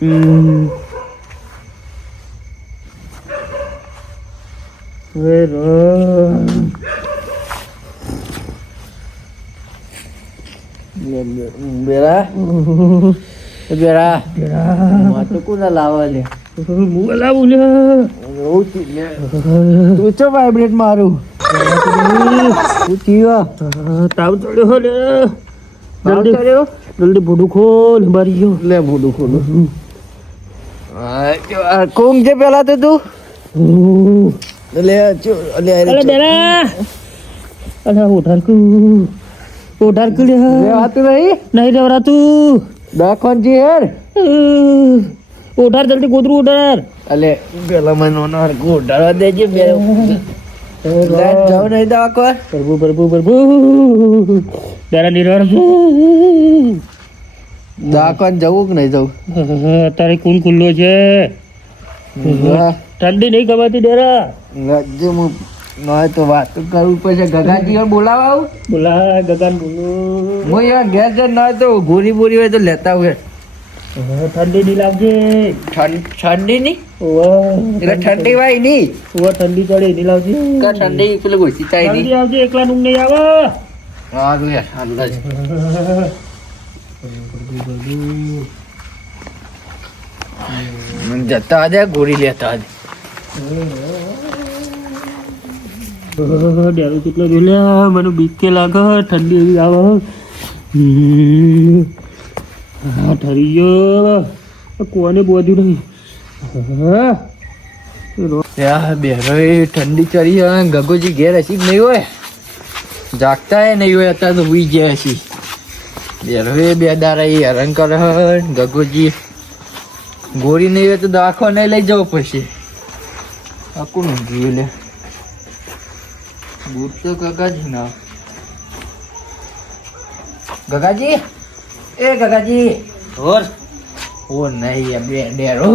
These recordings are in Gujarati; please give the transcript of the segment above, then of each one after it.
રામ. બેરા બેરા માથું કોના લાવવા લે હું ચો વાઇબ્રેટ મારું થયો તાવ ચડ્યો હો લે જલ્દી જલ્દી ભૂડું ખોલ મારી ગયો લે ભૂડું ખોલું કોંગ છે પેલા તો તું? ઉઠાર જલ્દી કૂતરું ઉઠાર અલે પેલા મને ઓનર ગોડાવા દેજે બે. લે જાવ નહીં દાખોન પ્રભુ પ્રભુ પ્રભુ. બેરા નિર્વાર દાખોન જવું કે નહીં જવું? અત્યારે કુલ ખુલ્લો છે. ઠંડી નહીં ખવાતી ડેરા. રાજ્ય હું નય તો વાત કરવું પડશે. ગગાજી બોલાવા આવું. બોલા ગગન બોલું. હું યાર ઘેર જ નય તો ગોરી બોરી હોય તો લેતા હોય ઠંડી નહીં લાગશે ઠંડ ઠંડી ની એટલે ઠંડી વાયની ઓ ઠંડી ચડે નહીં લાવજે. કા ઠંડી પેલું થાય જલ્દી ની આવજે એકલા નું નહીં આવે. સારું યાર જ. મને જતા આજે ગોળી લેતા આજે ડેરો કેટલો જોલ્યા? મને બીક કે લાગે ઠંડી એવી આવે. હા ઠરી ગયો. કોને બોધ્યું નહીં? બેરો ઠંડી ચડી ગગોજી ઘેર હસી નહીં હોય? જાગતા નહીં હોય અત્યારે તો ઉઈ ગયા હસી. એ બે દારા એ હેરાન કરે. ગગોજી ગોળી નહીં હોય તો દાખો નહીં લઈ જવો પછી આ કોણ ઊંઘ્યું લે બૂટ તો ગગાજી ના ગગાજી એ ગગાજી ઓર ઓ નહીં બે ડેરો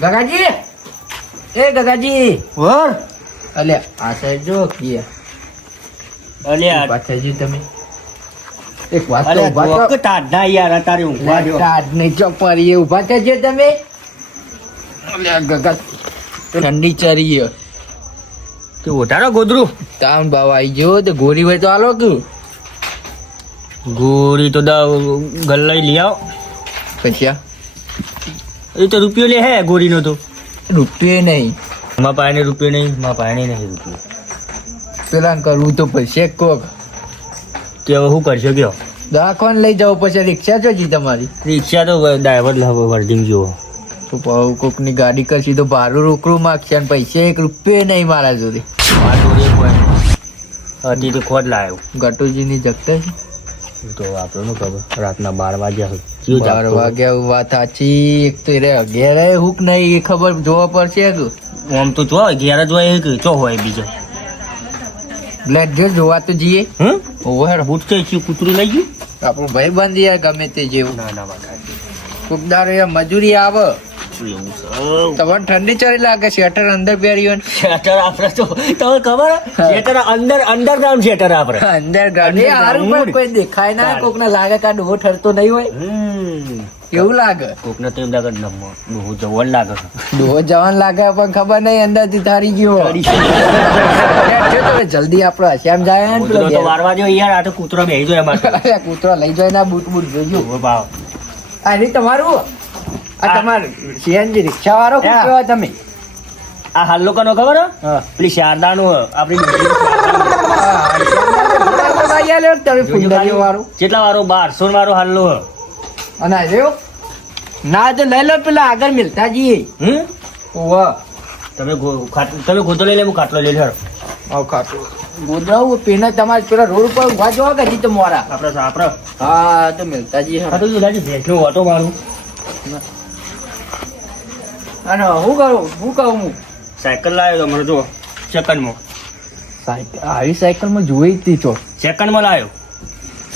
ગગાજી એ ગગાજી ઓર અલે આ સાઈડ જો કીએ અલ્યા પાછળ જો તમે એક વાત તો ઊભા તો તાડના યાર અતારે ઊંઘવા દ્યો. ટાટ નહીં ચોપરીએ ઊભા થજો તમે. અલે ગગા ઠંડી ચરી છે. તે ગોદરું. તાવ બાવા આવી ગયો તો ગોરી હોય તો આલો કે ગોળી તો દા ગલ્લાઈ લઈ આવ. પૈસા એ તો રૂપિયો લે હે ગોળીનો તો. રૂપિયે નહીં. મા પાણી રૂપિયો નહીં મા પાણી નહીં રૂપિયો. પેલા કરવું તો પૈસે કોક. તે હવે શું કરશો કયો? દવાખાન લઈ જાવ પછી રિક્ષા જો જી તમારી. રિક્ષા તો ડ્રાઈવર લાવો વર્ડિંગ જુઓ. તો કોકની ગાડી કરશી તો ભાડું રોકડું માગશે અને પૈસા એક રૂપિયો નહીં મારા જોડે. હજી તો ખોટ લાવ્યો ગટુજીની જગતે તો આપણે નું ખબર. રાતના બાર વાગ્યા હોય. બાર વાગ્યા વાત સાચી. એક તો રે અગિયાર હુક નહીં એ ખબર જોવા પડશે આમ તો જો ઘેર જ હોય કે ચો હોય બીજો. જો જોવા તો જઈએ. હમ ઓવર હૂટ કઈ છે કૂતરું લઈ ગયું. આપણું ભાઈ બંધ યાર ગમે તે જેવું. ના ના કોકદાર યાર મજૂરી આવે. તમારે તમને ઠંડી ચડી લાગે શેટર અંદર પહેર્યું. શેટર આપણે તો તમને ખબર? શેટર અંદર અંડરગ્રાઉન્ડ શેટર આપણે. અંદર ગાડી હારું પણ કોઈ દેખાય ના કોકને લાગે કે ડોહો ઠરતો નહીં હોય. એવું લાગે? કોકને તો એમ લાગે બહુ જવન લાગે. ડોહો જવાન લાગે પણ ખબર નહીં અંદર તારી ગયો. જલ્દી આપણે શ્યામ જાય ને પેલો કૂતરો તો વારવા જો યાર આ તો કૂતરો બેહી જો એમાં. કૂતરો લઈ જાય ના બૂટ બૂટ જોજો ઊભો ભાવ આ રી તમારું? આ તમારું સીએનજી રિક્ષા વાળો. કહેવાય તમે? આ હાલ્લો કનો ખબર હા? પેલી શારદા નું આપણી તમે વાળું કેટલા વાળો બારસો વાળો હાલ્લો હે. અને આ ના તો લઈ લો પેલા આગળ મિલતા જઈએ હમ? ઓવા તમે તમે ગોતો લઈ લે હું ખાટલો લઈ લેડો આવ ખાટલો. ગોદરાવું પેને તમારે પેલા રોડ ઉપર ઊભા જોવા કે તો મોરા? આપણે આપણે હા તો મિલતા જઈએ હા. તો જો લાગે ભેંસનો ઓટો મારું. અને હું કરું હું કહું હું? સાયકલ લાવ્યો તો મને જો સેકન્ડમાં સાયકલ આવી સાયકલમાં જોઈ હતી તો સેકન્ડમાં લાવ્યો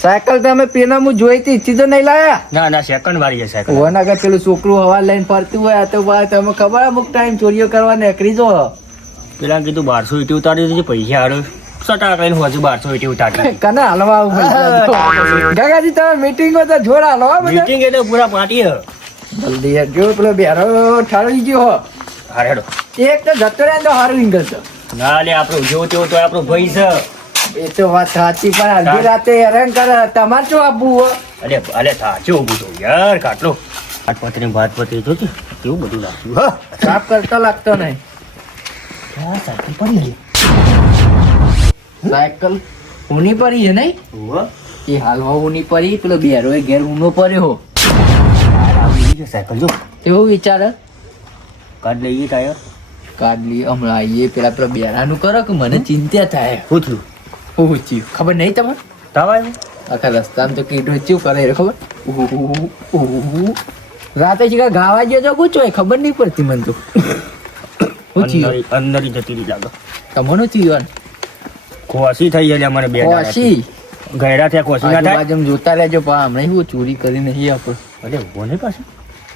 સાયકલ તમે પેલા હું જોઈ હતી ચીજો તો નહીં લાયા? ના ના સેકન્ડ વાળી છે સાયકલ. ઓના કે પેલું છોકરું હવા લઈને ફરતું હોય તો બા તમે ખબર અમુક ટાઈમ ચોરીઓ કરવા નીકળી જો. પેલા કીધું બારસો ઈટી ઉતારી દીધી પૈસા હારો. સટા કઈને હોજુ બારસો ઈટી ઉતારી કને હલવા આવું ગગાજી તમે મીટિંગ તો જોડ હાલો મીટિંગ એટલે પૂરા પાટી જલ્દી જો પેલો બેરો ઠાળી ગયો હારેડો એક તો જતો રહે તો હારું ઇંગલ તો ના લે આપણો જો તેવો તો આપણો ભાઈ છે. એ તો વાત સાચી પણ અડધી રાતે હેરાન કરે. તમારે શું આપવું હો અરે અરે સાચું ઊભું તો યાર કાટલો ભાત પતરી ભાત પતરી જો છે. કેવું બધું લાગ્યું હા. સાફ કરતા લાગતો નહીં. આ સાચી પડી ગઈ સાયકલ ઊની પડી છે નહીં? એ હાલવા ઊની પડી. પેલો બેરો એ ઘેર ઊનો પડ્યો. સાયકલ જો. એવું વિચારે? કાઢ લઈએ ટાયર. કાઢલી હમણાં આવીએ. પેલા પેલા બેરાનું કરો કે મને ચિંતા થાય. શું થયું હું ખબર નહીં તમને તાવ આખા રસ્તામાં તો કીધું ચીવ કરે ખબર. રાતે શીખા ગાવા ગયો તો હોય ખબર નહીં પડતી મને તો? અંદર જતી રહી લાગે તમનું ચીવન ખોસી થઈ ગયેલી અમારે બે દાડાથી. ગયરા થયા ખોસી ના થાય? જોતા રહેજો પણ હમણાં હું ચોરી કરી નહીં આપણે. અરે બોને પાછું?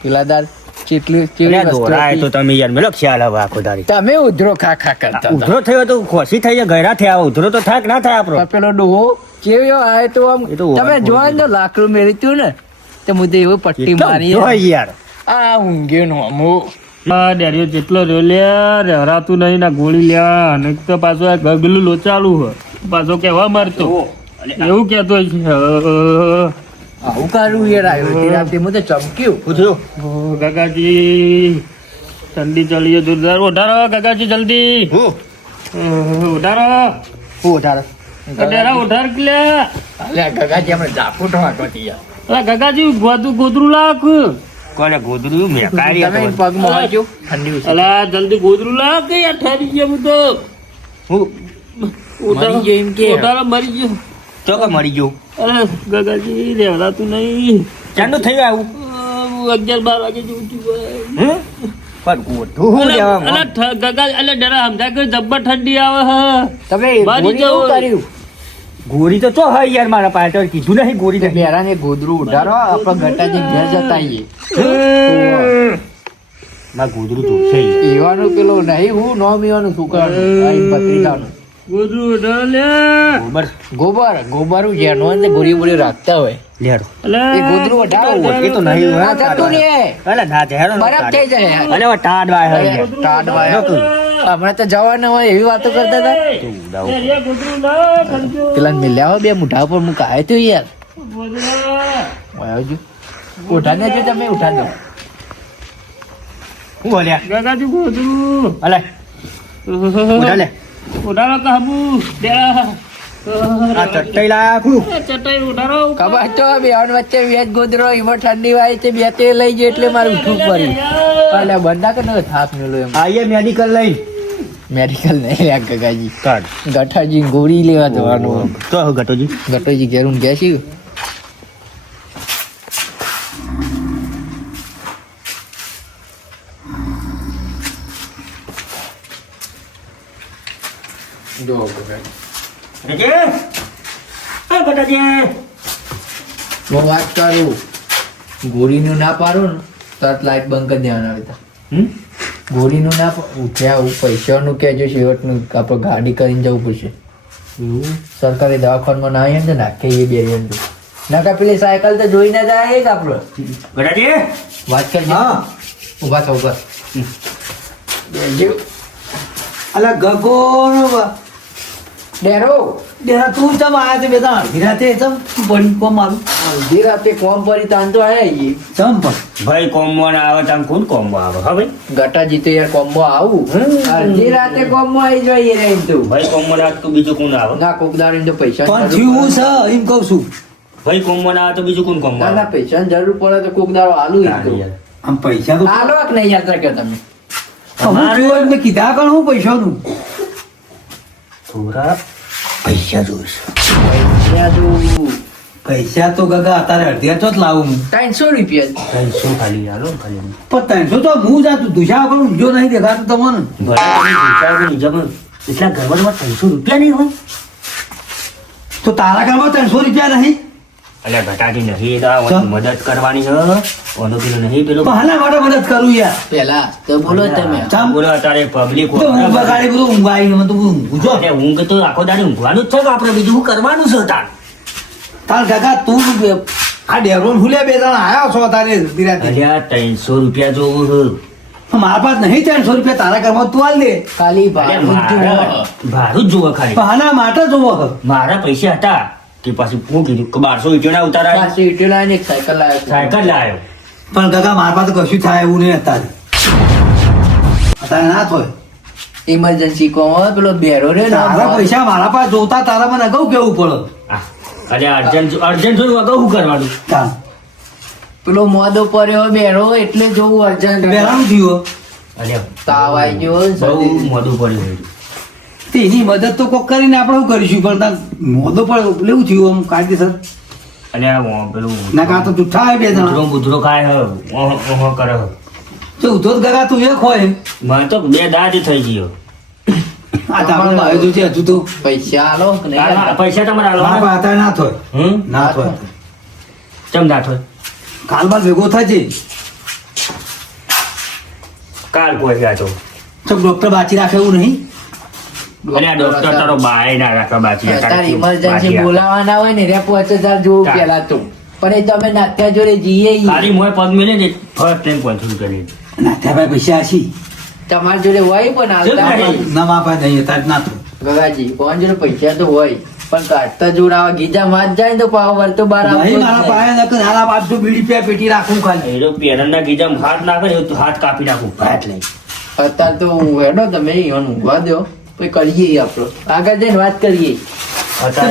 પેલાદાર ચેટલી ચેટલી કેવી વસ્તુ દોરાય તો તમે યાર મેલો ખ્યાલ હવે આખો તારી. તમે ઉધરો ખા ખા કરતા ઉધરો થયો તો ખોસી થઈ ગયા ગયરા થયા ઉધરો તો થાક ના થાય આપણો. પણ પેલો ડોહો કેવો આય તો આમ તમે જોવા ને લાકડું મેળવ્યું ને તો મુદ્દે એવું પટ્ટી મારી યાર. આ ઊંઘે નો અમો. આ ડેરીઓ જેટલો રહ્યો લે રહેરાતું નહીં ના ગોળી લેવા અને તો પાછો આ ગગલું લોચાલું હોય. પાછો કેવા મારતો. એવું કેતો છે યાર આવ્યો તે રાતે ચમક્યું. પૂછ્યું જોરદાર. જલ્દી. કે અલ્યા ગગાજી ઝાપુ કાકાજી ગોદરું લાખ. કોલે ગોદરું? મેં તમે પગમાં ઠંડી. જલ્દી ગોદરું લાખ યાર ઠરી ગયા હું તો. હું. મરી ગયો એમ કે. ઉઠારો મરી ગયો. ચોકે મરી ગયો? અરે ગગાજી રહેવાતું નહીં. ચાંદુ થઈ આવું? અગિયાર બાર વાગે જેવું થયું. હે? પણ ગોઠું હું લેવા અલા, ગગા અલા ડરા સમજાય કે જબ્બર ઠંડી આવે હ. તમે મારી ગોળી જવું. કર્યું ગોરી તો હોય યાર મારા પાસે કીધું નહીં ગોરી નહીં. બેરાને ગોદરું ઉડાડો આપણે ગટાજી ઘેર જતા ગોદરું તો છે ઈવાનું પેલું નહીં હું નોમ ઈવાનું શું ઈ ભત્રીજાનું. ગોદરું ઉઠારો ગોબર ગોબર ને ગોળી બોળી રાખતા હોય. લેડો. અલા, એ ગોદરું ઉડાડો. ઓળખી તો નહીં હોય. ના થતું અલે ના તે હેરો થઈ જાય. અલે હવે ટાઢ વાય હે. અરે, ટાઢ વાય. હમણાં તો જવાના હોય એવી વાતો કરતા હતા. પેલા મિલ્યા હોય બે મુઠા પર હું કાય તો યાર. આવજો ઉઠા દેજો તમે ઉઠા દો હું બોલ્યા? ગગાજી ગોદરું અલે. ઉઠા લે ઉઠારો કાબુ દે આ ચટ્ટાઈ લાયા ચટઈ ઉડારો કબા તો બેન વચ્ચે વેજ ગોદરો એમાં ઠંડી વાય છે બે તે લઈ જાય એટલે મારું ઉઠવું પડ્યું એટલે બંધા કે ન થાપ મેલો એમ. આઈએ મેડિકલ લઈ. મેડિકલ નહીં લ્યા ગગાજી. કાઢ. ગઠાજી ગોળી લેવા જવાનું તો ગટોજી. ગટોજી ઘેર છીએ? જો ગગાજી રેજે આ ગટોજી હું વાત કરું. ગોળીનું ના પાડો ને તરત લાઈટ બંધ કરી દેવાના હતા હમ? ગોળીનું ના હું પૈસાનું કહેજો છેવટનું આપણે ગાડી કરીને જવું પડશે. સરકારી દવાખાનામાં ના આવીએ ને નાખે એ બે. નકર પેલી સાયકલ તો જોઈને જ આવીએ જ આપણે. ગટોજી વાત કરજો. હા. ઊભા થા ઊભા. અલા ગગો ડેરો. દેરા તું ચમ આયા છે બેટા? અડધી રાતે ચમ પડી કોમ મારું? અડધી રાતે કોમ પડી તાન તો આયા ઈ. ચમ પણ. ભાઈ કોમવા ના આવે તામ કોણ કોમવા આવે? હવે ગટા જીતે તો યાર કોમમાં આવું. અડધી રાતે કોમમાં આવી જોઈએ રે તું. ભાઈ ના આવે તો બીજું કોણ આવે? ના કોકદાર તો પૈસા પણ જીવું છે એમ કહું છું. ભાઈ કોમવા ના આવે તો બીજું કોણ કોમ ના ના પૈસા જરૂર પડે તો કોકદારો આલુ ઈ તો. આમ પૈસા તો આલો કે નહીં યાદ રાખ્યો તમે. કીધા કણ હું પૈસાનું? થોડા પૈસા જોઈશ. પૈસા જોઉં. પૈસા તો ગગા અત્યારે અડધ્યા તો જ લાવું ત્રણસો રૂપિયા. ત્રણસો ખાલી આલો ને ખાલી પણ ત્રણસો તો હું જાતું દુષા વગર ઊંઝો નહીં દેખાતું તમને. એટલા ગરબડમાં ત્રણસો રૂપિયા નહીં હોય? તો તારા ઘરમાં ત્રણસો રૂપિયા નહીં? અલ્યા ઘટાડી નહીં તો મદદ કરવાની છે. ઓનો પેલો નહીં પેલો પહેલા હાલા માટે મદદ કરું યાર. પેલા તો બોલો તમે. ચામ. બોલો તારે પબ્લિક તો હું બગાડી બધું ઊંઘ આવી મને તો ઊંઘું અરે ઊંઘ તો આખો દાડી ઊંઘવાનું જ છે કે આપણે બીજું શું કરવાનું છે તાર? તાર કાકા તું આ ડેરોન ભૂલ્યા બે જણા આયા છો તારે નિરાતે અલ્યા ત્રણસો રૂપિયા જોવું મારા પાસે નહીં ત્રણસો રૂપિયા તારા ઘરમાં તું આલ દે. ખાલી ભાડું જોવે. ખાલી. ભાના માટે જોવો મારા પૈસા હતા. તે પાછું કોણ કીધું? કે બારસો રૂપિયા ઉતારા પાછી ઈંટો લાવીને એક સાયકલ લાવ્યો સાયકલ લાવ્યો? પણ કાકા મારા પાસે કશું થાય એવું નહીં અત્યારે. અત્યારે ના થાય. ઇમરજન્સી કોમ પેલો બેરો રે ને તારા પૈસા મારા પાસે જોતા તારા મને અગાઉ કેવું પડે? અરે અલ્યા અર્જન્ટ અર્જન્ટ જોયું અગાઉ શું કરવાનું? તાર. પેલો મોદો પડ્યો બેરો એટલે જોવું અર્જન્ટ બેરાનું થયું. અને તાવ આવી ગયો ને બહુ. મોડું પડ્યું. તેની મદદ તો કોક કરીને આપણે શું કરીશું? પણ તાર મોદો પણ લેવું થયું આમ કાયદેસર. અલ્યા ઓ પેલું ના કાં તો જુઠ્ઠા આવે બે ત્રણ જણા બુધરો ખાય હ ઓહ ઓહ કરે હ તો ઉધો જ ગગા તું એક હોય મને તો બે દાંત થઈ ગયો. આ તારું હજુ છે હજુ તો. પૈસા આલો પૈસા તમારા મારા આલવાના? પાસે ના થાય હમ? ના થોય ચમ ના થોય કાલ બાદ ભેગો થશે કાલ કોઈ ગયા તો તો ડોક્ટર બાચી રાખે એવું નહીં? અલ્યા ડોક્ટર તારો બાય ના રાખવા બાકી અત્યારે ઇમરજન્સી બોલાવાના હોય ને રે પાંચ હજાર જોવું પેલા તો. પણ એ તમે નાત્યા જોડે જઈએ ખાલી મોય પગ મેલે ને ફર્સ્ટ ટાઈમ પાંચસો રૂપિયા લઈ ભાઈ પૈસા હશી? તમારી જોડે હોય પણ ના ના ગગાજી કોણ જોડે પૈસા તો હોય પણ કાઢતા જોડાવા ગીજા માં જાય ને તો પાવ વળતો બાર નહીં મારા પાસે હાલા બાજુ બીડી પે પેટી રાખું ખાલી. એ તો પેરનના હાથ નાખે તો હાથ કાપી નાખું. ભાત લઈ. નહીં. અત્યારે તો હેડો તમે ઈવન ઊંઘવા દો પછી કરીએ આપણો. આગળ જઈને વાત કરીએ.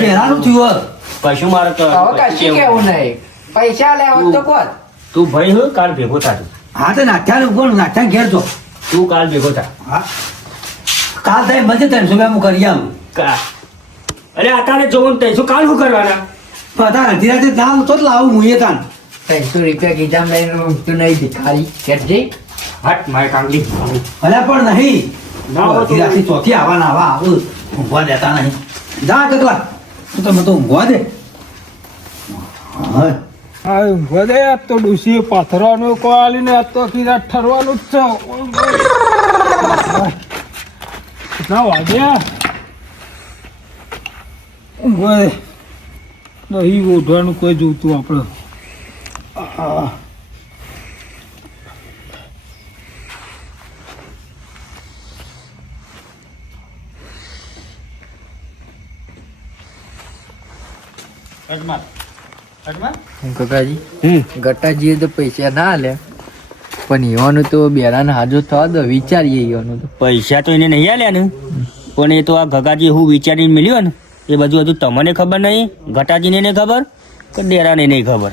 બેરાનું થયું. કશું મારે તો કશું કેવું નહીં. પૈસા લેવા તો કોણ તું ભાઈ હું કાલ ભેગો થા હા તો નાખ્યા ને કોણ નાખ્યા ઘેર છો તું કાલ ભેગો થા. હા. કાલ થાય મજે ત્રણસો રૂપિયા હું કરી આવું. અરે અત્યારે જોવું ને તૈસો કાલ શું કરવાના? બધા અડધી રાતે ના તો જ લાવું હું એ તાન ત્રણસો રૂપિયા કીધા લઈને ઊંઘતું નહીં ભિખારી. કેટજી હટ મારે કાંગલી ભલે પણ નહીં. ચોથી આવા ના આવા આવું ઊંઘવા દેતા નહીં. જા કકલા. તું તમે તો ઊંઘવા દે. હા. આ દે આ તો ડૂસી પાથરવાનું કોળી આ તો કીધા ઠરવાનું જ છે. કેટલા વાગ્યા ઊંઘવા નહીં ઓઢવાનું કોઈ જોતું આપણે ગગાજી ગટાજીએ તો પૈસા ના આલે. પણ એવાનું તો બેરાને હાજો થવા દો વિચારીએ એવાનું તો. પૈસા તો એને નહીં આલ્યા ને. પણ એ તો આ ગગાજી હું વિચારીને મળ્યો ને એ બધું હજુ તમને ખબર નહીં ઘટાજીને નહીં ખબર કે ડેરાને નહીં ખબર?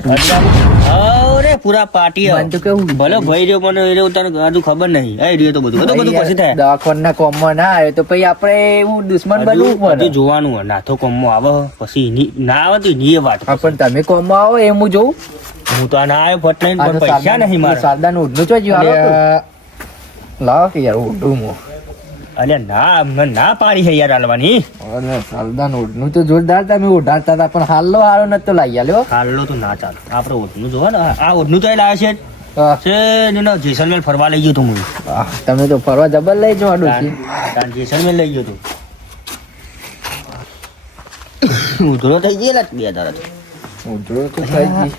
પૂરા પાટી મને તો કેવું ભલે ભાઈ રહ્યો મને એ રહ્યો તને હજુ ખબર નહીં. એ રહ્યો તો બધું. બધું બધું પછી થાય. દવાખાના કોમમાં ના આવે તો પછી આપણે એવું દુશ્મન બનવું પડે. જોવાનું નાથો કોમમાં આવે પછી ના આવે તો એ વાત પણ તમે કોમમાં આવો એમ હું જોઉં. હું તો ના આવ્યો ફટ નહીં પણ પૈસા નહીં મારે. સારદાનું ઉડનું ચો જ્યું આલો કે યાર ઉડું મો. અલ્યા ના અમને ના પાડી છે યાર હાલવાની. અરે સાલદાન ઉડનું તો જોરદાર તમે ઉડાડતા હતા પણ હાલો નથી નતો લાવી આલ્યો હાલો તો ના ચાલ. આપણે ઓઢનું જોવા ને આ ઓઢનું તો એ લાવે છે. છે ને ના જેસલમેર ફરવા લઈ ગયો તો હું. તમે તો ફરવા જબર લઈ જો આડું તાન જેસલમેર લઈ ગયો તો. ઉધરો થઈ ગયેલા બે દાડા ઉધરો તો થઈ ગઈ.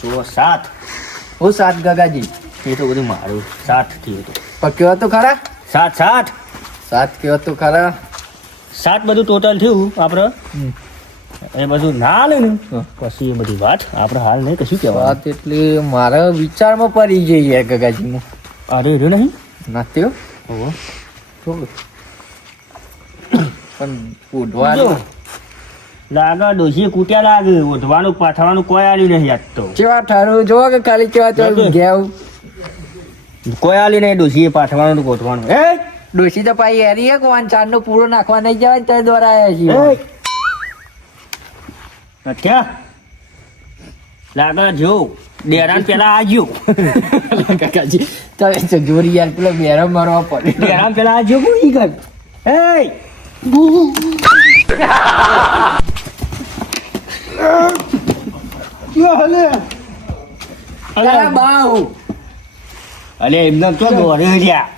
સો સાત. હું સાત ગગાજી. એ તો બધું મારું સાત થયું હતું. પણ કયો તો ખરા? સાત સાત. સાત કયો તો ખરા? સાત બધું ટોટલ થયું આપણે એ બધું ના લે ને. પછી એ બધી વાત આપણે હાલ નહીં કશું કહેવાય વાત એટલે મારા વિચારમાં પડી જઈએ યાર ગગાજી અરે રે નહીં? નાત્યો હો. પણ ઓઢવાનું. લાગે ડોસી કૂટ્યા લાગે. ઓઢવાનું પાથવાનું કોઈ આવ્યું નહીં આજ તો. કેવા ઠારું? જોવા કે ખાલી કેવા લાગે. ઘેવ. કોઈ આલ્યું નહીં પાઠવાનું પાથવાનું ગોઠવાનું એ ડોસી તો પાઈ હેરી હે કોણ ચાર નો પૂરો નાખવા નહીં જવાય ને ત્યાં દ્વારા આવ્યા છીએ. અચ્છા. લાગે જો ડેરાન પેલા આજો કાકાજી તમે તો જોરી યાર પેલો બેરો મારવા પડે. ડેરાન પેલા આજો પૂરી કર? એ તારા બાઉ અલે એમને તો દોરે લ્યા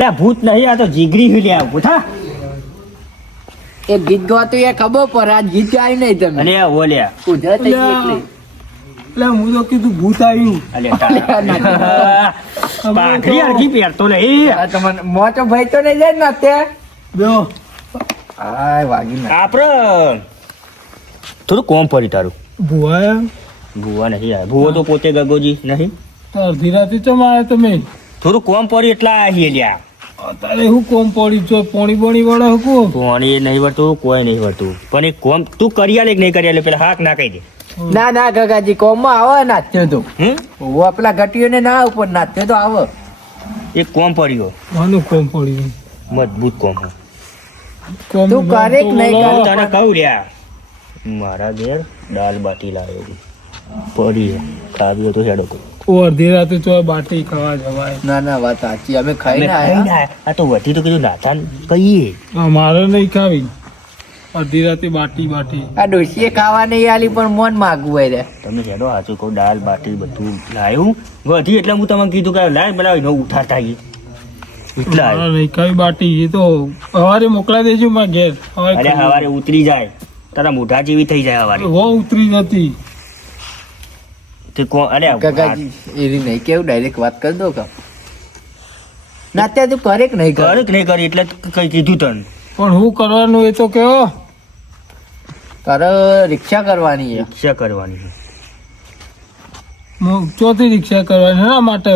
લે ભૂત નહીં આ તો જીગરી લ્યા ભૂથા એ ગીત ગાતું એ ખબર પર આ ગીત ગાયું નહીં તમે. આ ઓલ્યા ગુજરાતી એટલે. એટલે હું તો કીધું ભૂત આવ્યું અલે. પાઘડી અડધી પહેરતો નહીં. આ તમને મોટો ભાઈ તો નહીં જાય ને અત્યારે? બેહો. હાય વાગી ના. આપડે થોડું કોમ પડી તારું. ભુવા ભૂવા નહીં આવ્યા ભૂવો તો પોતે ગગોજી નહીં? તો અડધી રાતે ચમ આવ્યા તમે? થોડું કોમ પડી એટલા આવીએ લ્યા. અત્યારે હું કોમ પડી છો? પોણી બોણી વાળા હું પોણી નહીં વળતું કોઈ નહીં વળતું. પણ એ કોમ તું કરી આલે કે નહીં કરી આલે પેલા હાક ના કહી દે. ના ના ગગાજી કોમમાં આવે નાચ્યો તો હું પેલા ઘટીઓને ના ઉપર નાચ્યો તો આવે. એક કોમ પડ્યો માનું કોમ પડ્યો મજબૂત કોમ તું કરે કે નહીં? તને કહું લ્યા. મારા ઘેર દાલ બાટી લાવ્યો છું. પડી હોય તો હેડો કોઈ અડધી રાતે તો બાટી ખાવા જવાય. ના ના વાત સાચી. અમે ખાઈને આયા. આ તો વધી તો કીધું નાતા કહીએ. આ મારે નહીં ખાવી. અડધી રાતે બાટી બાટી. આ ડોસીએ ખાવા નહીં આલી પણ મોન માગવું હોય રે. તમે હેડો હાચું કહું દાલ બાટી બધું લાવ્યું વધી એટલે હું તમને કીધું કે લાય બનાવી એનો ઉઠા થાય બાટી એ તો સવારે મોકલા દેજો મારા ઘેર. સવારે ઉતરી જાય. તારા મોઢા જેવી થઈ જાય હવારે. હો ઉતરી જતી. તે કો અરે ગગાજી એવી નહીં કેવું ડાયરેક્ટ વાત કરી દો કે ના અત્યારે તું કરે કે નહીં કરે. કરે કે નહીં કરે એટલે કઈ કીધું તને. પણ હું કરવાનું એ તો કયો. તારે રિક્ષા કરવાની છે. રિક્ષા કરવાની છે. ચોથી રિક્ષા કરવાની એના માટે.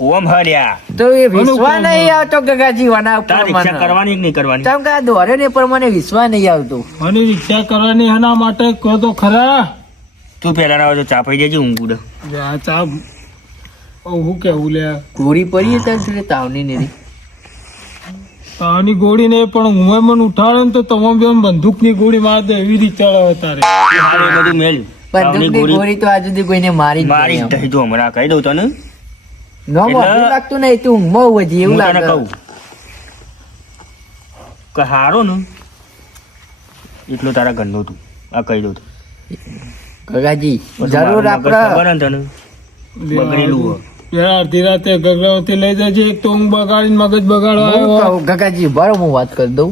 કોમ હર્યા. તો એ વિશ્વા નહીં આવતો ગગાજી વના ઉપર રિક્ષા કરવાની નહીં કરવાની? તમ કે દોરે ને પણ મને વિશ્વા નહીં આવતો. મને રિક્ષા કરવાની એના માટે કહો તો ખરા. તું પેલા ના હોય તો ચા પી જજે ઊંઘ આ ચા હું કેવું લે? ગોળી પડી તને થોડી તાવની નીરી તાવની ગોળી ને પણ હું મને ઉઠાડે ને તો તમામ બેમ બંદૂકની ગોળી મારે દે એવી રીતે ચડાવે તારે. બધું મેલ. બંદૂક ગોળી તો આજ સુધી કોઈને મારી મારી જ નહીં દો હમણાં કહી દઉં તને. આમ. નોમ લાગતું નહીં તું ઊંઘમાં હોવે છે એવું લાગે. કહું. કે હારો ને. એટલું તારા ગંદો તું. આ કહી દઉં તું. ગગાજી જરૂર આપણે બગડેલું અડધી રાતે લઈ જજે એક તો હું બગાડીને મગજ બગાડવા ગગાજી બરો હું વાત કરી દઉં.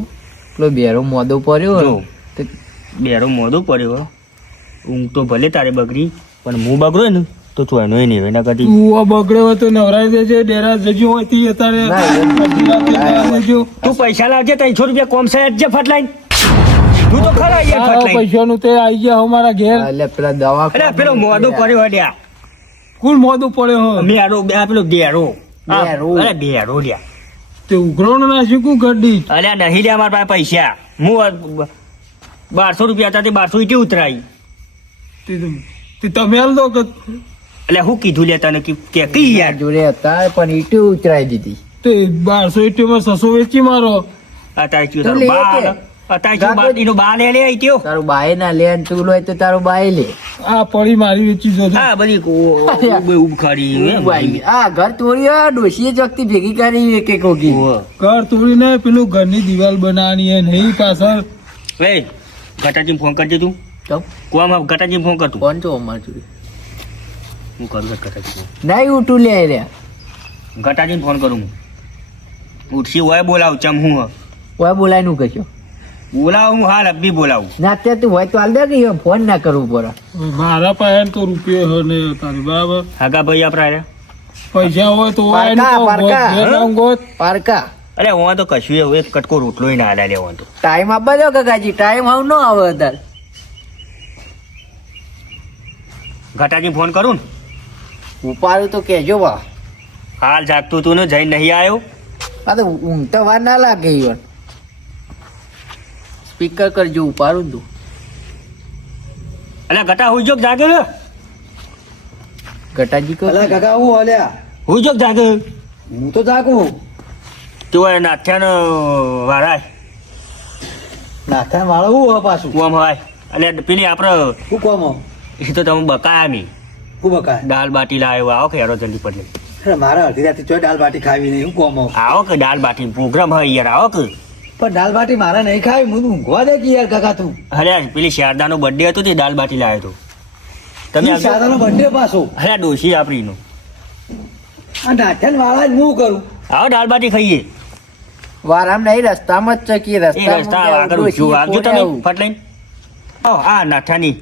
પેલો બેરો મોદો પડ્યો બેરો મોદો પડ્યો. ઊંઘ તો ભલે તારે બગડી પણ હું બગડો ને તો ચોયનો નહીં હોય એના કરતી તું આ બગડે હોય તો નવરાઈ દેજે ડેરા જજો હોય તે અત્યારે તું પૈસા લાવજે ત્રણસો રૂપિયા કોમ સાહેબ જે ફટલાઈન. તું તો ખરા યાર આ ફટલાઈન પૈસાનું તે આવી ગયા હો મારા ઘેર. એટલે પેલા દવા એટલે પેલો મોઢું પડ્યો હડ્યા કુલ મોદું પડ્યો હો. મેરો બે પેલો બેરો આ, અરે બેરો લ્યા. તે ઉઘરાણું ના શીખું ગડી અરે નહીં લ્યા મારા પાસે પૈસા. હું બારસો રૂપિયા હતા તે બારસો ઈટી ઉતરાઈ તે તમે હાલ દો કે એટલે હું કીધું લે તને કે કે કઈ યાર? જોડે હતા પણ ઈટુ ઉતરાઈ દીધી? તે બારસો એટીમાં સસો વેચી મારો. અત્યારે તું તારો બા લે લે તારું બાય ના લે અને તું લો તો તારું બાય લે. આ પડી મારી વેચી હા બધી ઉબ આ ઘર તોડ્યો ડોશીએ ચોકથી ભેગી કરી એક એક ઓગી ઓહો. ઘર તોડીને પેલું ઘરની દિવાલ બનાવવાની હે નહીં પાછળ. એ ફોન કરજે તું. કોમ કોમ ગટાજી ફોન કરતું તું. કોણ તો અમાર જોડે? હું કરું ગટાજી નહીં ઉઠું લે રે. ગટાજી ફોન કરું હું. ઉઠસી હોય બોલાવ ચમ હું હોય ઓય બોલાયનું કશો બોલાવ હું હાલ અબ્બી બોલાવું. ના અત્યારે તું હોય તો હાલ દે કે ફોન ના કરવું પડે. મારા પાસે તો રૂપિયો હે ને તારી બરાબર. હાગા ભાઈ આપણા. પૈસા હોય તો પારકા, અરે હું તો કશું એવું એક કટકો રોટલો ના હાલ્યા લેવાનું તો. ટાઈમ આપવા દો કાકાજી. ટાઈમ આવ ન આવે અત્યારે ઘટાજી ફોન કરું ને? ઉપાડું તો કેજો બા હાલ જાગતું તું ને જઈને નહીં આવ્યો. હા તો ઊંઘ તો વાર ના લાગે ઈવન. સ્પીકર કરજો ઉપાડું તું અલ્યા ગટા હું જોક જાગે ઘટાજી ગટાજી કહો. અલ્યા કાકા હું અલ્યા હુઈ જોક જાગે? હું તો જાગું તું એ નાથ્યાનો વારા નાથા વાળો હું હોય પાછું? કોમ હોય. એટલે પેલી આપણે હું કોમો એ તો તમે બકાયા નહીં. હું બકાય? દાલ બાટી લાવ્યો આવો કે યારો જલ્દી પડે અરે મારે અડધી રાતે ચોય દાલ બાટી ખાવી નહીં હું કોમો આવો કે દાલ બાટી પ્રોગ્રામ હોય યાર આવો કે. પણ દાલ બાટી મારે નહીં ખાય હું ઊંઘવા દે કે યાર કાકા તું. અરે પેલી શારદાનો બર્થડે હતો તે દાલ બાટી લાવ્યો હતો. તમે શારદા નો બર્થડે પાછો. અરે ડોશી આપણીનો. આ નાથાન વાળા હું કરું? આવો દાલ બાટી ખાઈએ. વારામ નહીં રસ્તામાં જ ચકી રસ્તા રસ્તા આગળ ઊંચું આવજો તમે ફટ લઈને. આવો, આ નાઠાની.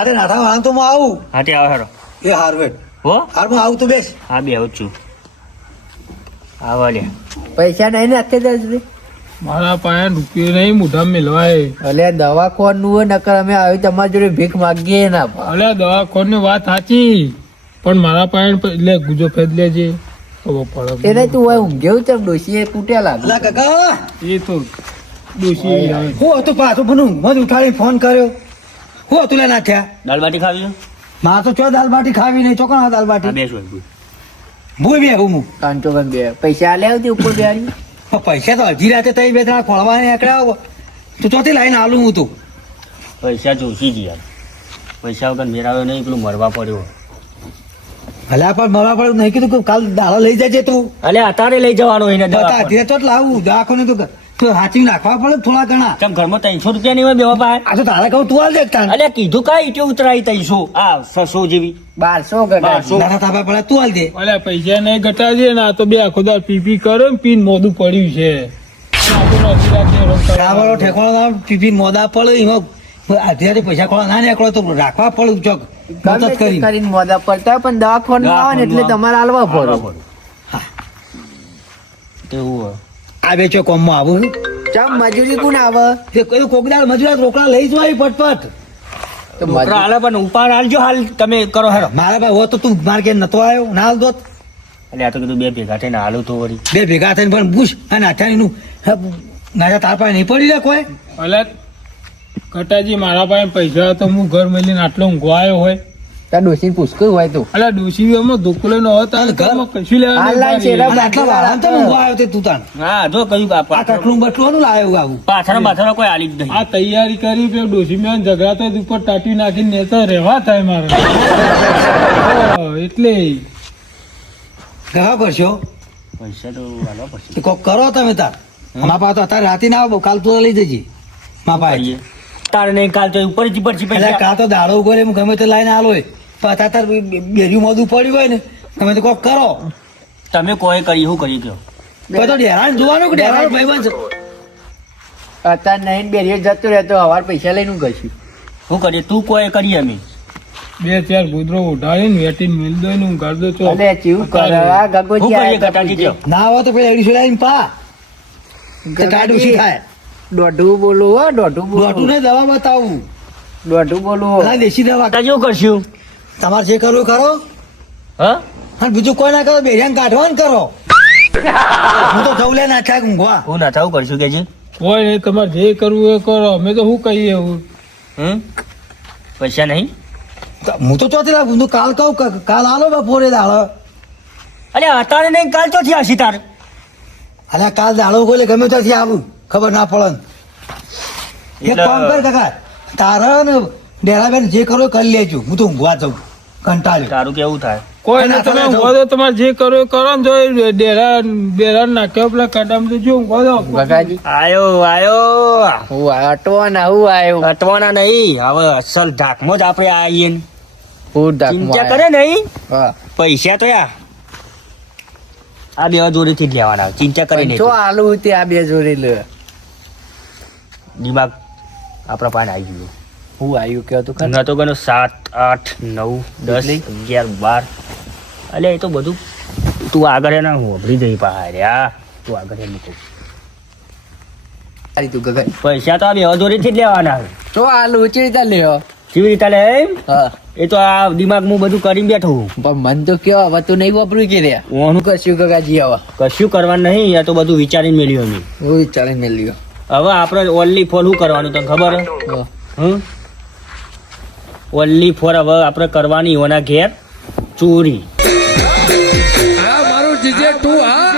અરે નાઠા વાળા તો હું આવું. હા તે આવો હારો. એ હારવેટ હો? હાર હું આવું તો બેસ. હા બે આવું જ છું. આવો લે પૈસા નહીં ને અત્યારે મારા પાસે રૂપિયો નહીં મોઢા મેલવાય. અલે દવા કોણ હોય નકર અમે આવી તમારી જોડે ભીખ માગીએ ના અલે દવાખાની વાત સાચી. પણ મારા પાસે એટલે ગુજો ફેદ લેજે. એને તું હોય ઊંઘ્યો ચમ લાગે અલા કાકા એ તો ડોશી હું હતું પાછું પણ મને ઉઠાડી ફોન કર્યો. હું હતું લે નાખ્યા. દાળ બાટી ખાવી મા તો ચો દાલ બાટી ખાવી નહીં ચોકણ દાલ બાટી બેસું બેસું. ભૂઈ? બે હું. હું. કાંટો ગમ બે. પૈસા આલે આવતી ઉપર બે પૈસા તો અડધી રાતે તઈ બે ત્રણ ખોળવા નીકળ્યા તો ચોથી લાઈન આલું હું તું. પૈસા જોશી જ યાર. પૈસા વગર મેળવ્યો નહીં પેલું મરવા પડ્યો ભલે પણ મરવા પડ્યું નહીં કીધું કે કાલ દાળો લઈ જજે તું. અલે અત્યારે લઈ જવાનો એને દવા લાવું દાખો ધીરે તો તો તો હાચી નાખવા પડે થોડા ઘણા. કેમ ઘરમાં ત્રણસો રૂપિયા નહીં હોય બેવા પાસે? આ તો તારા કહું તું હાલ દેખતા અલે કીધું કઈ ઈટો ઉતરાઈ ત્રણસો? આ છસો જેવી. બારસો ગગા બારસો. નાના તાપા પડે તું હાલ દે. અલે પૈસા નહીં ઘટાડજે ને તો બે આખો દાળ પી પી કરો ને પીને પડ્યું છે. પીપી મોદા પડે એમાં અઢી પૈસા ખોળા ના નીકળો તો રાખવા પડે ચોક. મદદ કરી કરીને. મોદા પડતા પણ દવાખાનું આવે ને એટલે તમારે હાલવા પડે. તેવું હોય. આ છે કોમમાં આવું? ચમ મજૂરી કોણ આવે? તે કોઈ કોકદાર મજૂરા રોકડા લઈ જવાય પટપટ તો મારા હાલે પણ ઉપાડ હાલજો હાલ તમે કરો હેરો મારા ભાઈ હો તો તું માર્કેટ નતો આવ્યો ના હાલ દોત એટલે આ તો કીધું બે ભેગા થઈને હાલું તો વળી. બે ભેગા થઈને પણ પૂછ અને અઠાણીનું નાજા તાર પાસે નહીં પડી લે કોઈ? અલે કટાજી મારા પાસે પૈસા તો હું ઘર મળીને આટલો ઊંઘો આવ્યો હોય. તાર ડોશીને પૂછકું હોય તું. અલા ડોસી એમાં ધોકો લઈને હોય તો ઘર- ઘરમાં કશું લેવા. શેરા- આટલા વાળા તો ઊંઘવા આવ્યો તે તું તાણ. હા જો કયું આ કટલું બટલું લાવ્યું આવું. પાછળ પાછળ કોઈ આલી જ નહીં. આ તૈયારી કરી પેલો ડોસી મેં ઝઘડા તો ઉપર ટાટી નાખીને ને તો રહેવા થાય મારે. એટલે. ઘા કરશો પૈસા તો હાલવા પછી કોક કરો તમે તાર. મારા પાસે તો અત્યારે રાતે ના આવો કાલ તું લઈ જજે. મારા પાસે. તારે નહીં કાલ તો ઉપર જ ઉપર એટલે પૈસા તો દાડો ઉગો રે, હું ગમે તે લાઈને આલો હોય. અત્યારે તાર બેર્યું મોદું પડ્યું હોય ને તમે તો કોક કરો. તમે કોઈ કરી શું કરી ગયો. કોઈ તો ડેરાણ જોવાનું કે ડેરાણ ભાઈબંધ છે. અત્યારે નહીં બેરીએ જતો રહેતો હવાર પૈસા લઈને ગઈશું શું કરીએ તું કોઈ કરી અમે બે ચાર ગુદરો ઉઠાડીને વેટીને મિલ દો ને હું ઘર દો છો અરે ચીવ કર આ ગગોજી કરીએ કટાજી પૂછે. ના હોય તો પેલા એડી લાઈને પા. ટાઢું શી થાય? દોઢું બોલું હો દોઢું દોઢું ને દવા બતાવું. દોઢું બોલું આ દેશી દવા કાજો કરશું? તમારે જે કરવું કરો. હા? અને બીજું કોઈ ના કરો બેરિયાને કાઢવાનું કરો. હું તો જવું લે ના થાય ઊંઘવા. હું ના થાવું કરશું કે છે કોઈ નહીં તમારે જે કરવું એ કરો. અમે તો શું કહીએ હું હમ? પૈસા નહીં? હું તો ચોથી લાગુ હું કાલ કહું કાલ આલો બપોરે દાડો. અરે અત્યારે નહીં કાલ તો થયા સિતાર અરે કાલ દાડો કોઈ ગમે ત્યાંથી આવું. ખબર ના પડે. ને. એક કામ કર કાકા તારા ને ડેરાબેન જે કરો કરી લેજો. હું તો ઊંઘવા જાઉં. કંટાળ્યો. તારું કેવું થાય? કોઈ ના, તમે ઊંઘો દો તમારે જે કરો એ કરો ને જો ડેરા ડેરા નાખ્યો પેલા કાઢામાં તો જો ઊંઘો દો. આયો આયો. હું અટવાના હું આયો. અટવાના નહીં. હવે અસલ ઢાકમાં જ આપણે આવીએ ને. હું ચિંતા કરે નહીં. પૈસા તો યા. આ બે જોડેથી જ લેવાના ચિંતા કરી નહીં તો. આલુ તે આ બે જોડે લે. દિમાગ આપણા પાસે આવી ગયું. હું આયુ કે તું ખરું? ના તો ગણો સાત આઠ નવ દસ અગિયાર બાર. અલે એ તો બધું તું આગળ એના હું અભરી જઈ પહાડ તું આગળ એમ સારી તું ગગન. પૈસા તો આ બેથી જ લેવાના તો આ ચી રીતે લ્યો કેવી રીતે લે એમ? હા. એ તો આ દિમાગ હું બધું કરીને બેઠો પણ મન તો કેવા હવે તું નહીં વાપર્યું કે રે. હું કશું ગગાજી હવે? કશું કરવાનું નહીં આ તો બધું વિચારીને મેળ્યો નહીં હું વિચારીને મેળ્યો હવે આપણે ઓનલી ફોલ શું કરવાનું તને ખબર હ? હ. હમ? ઓનલી ફોર હવે આપણે કરવાની ઓના ઘેર ચોરી. મારું જીજે તું હા.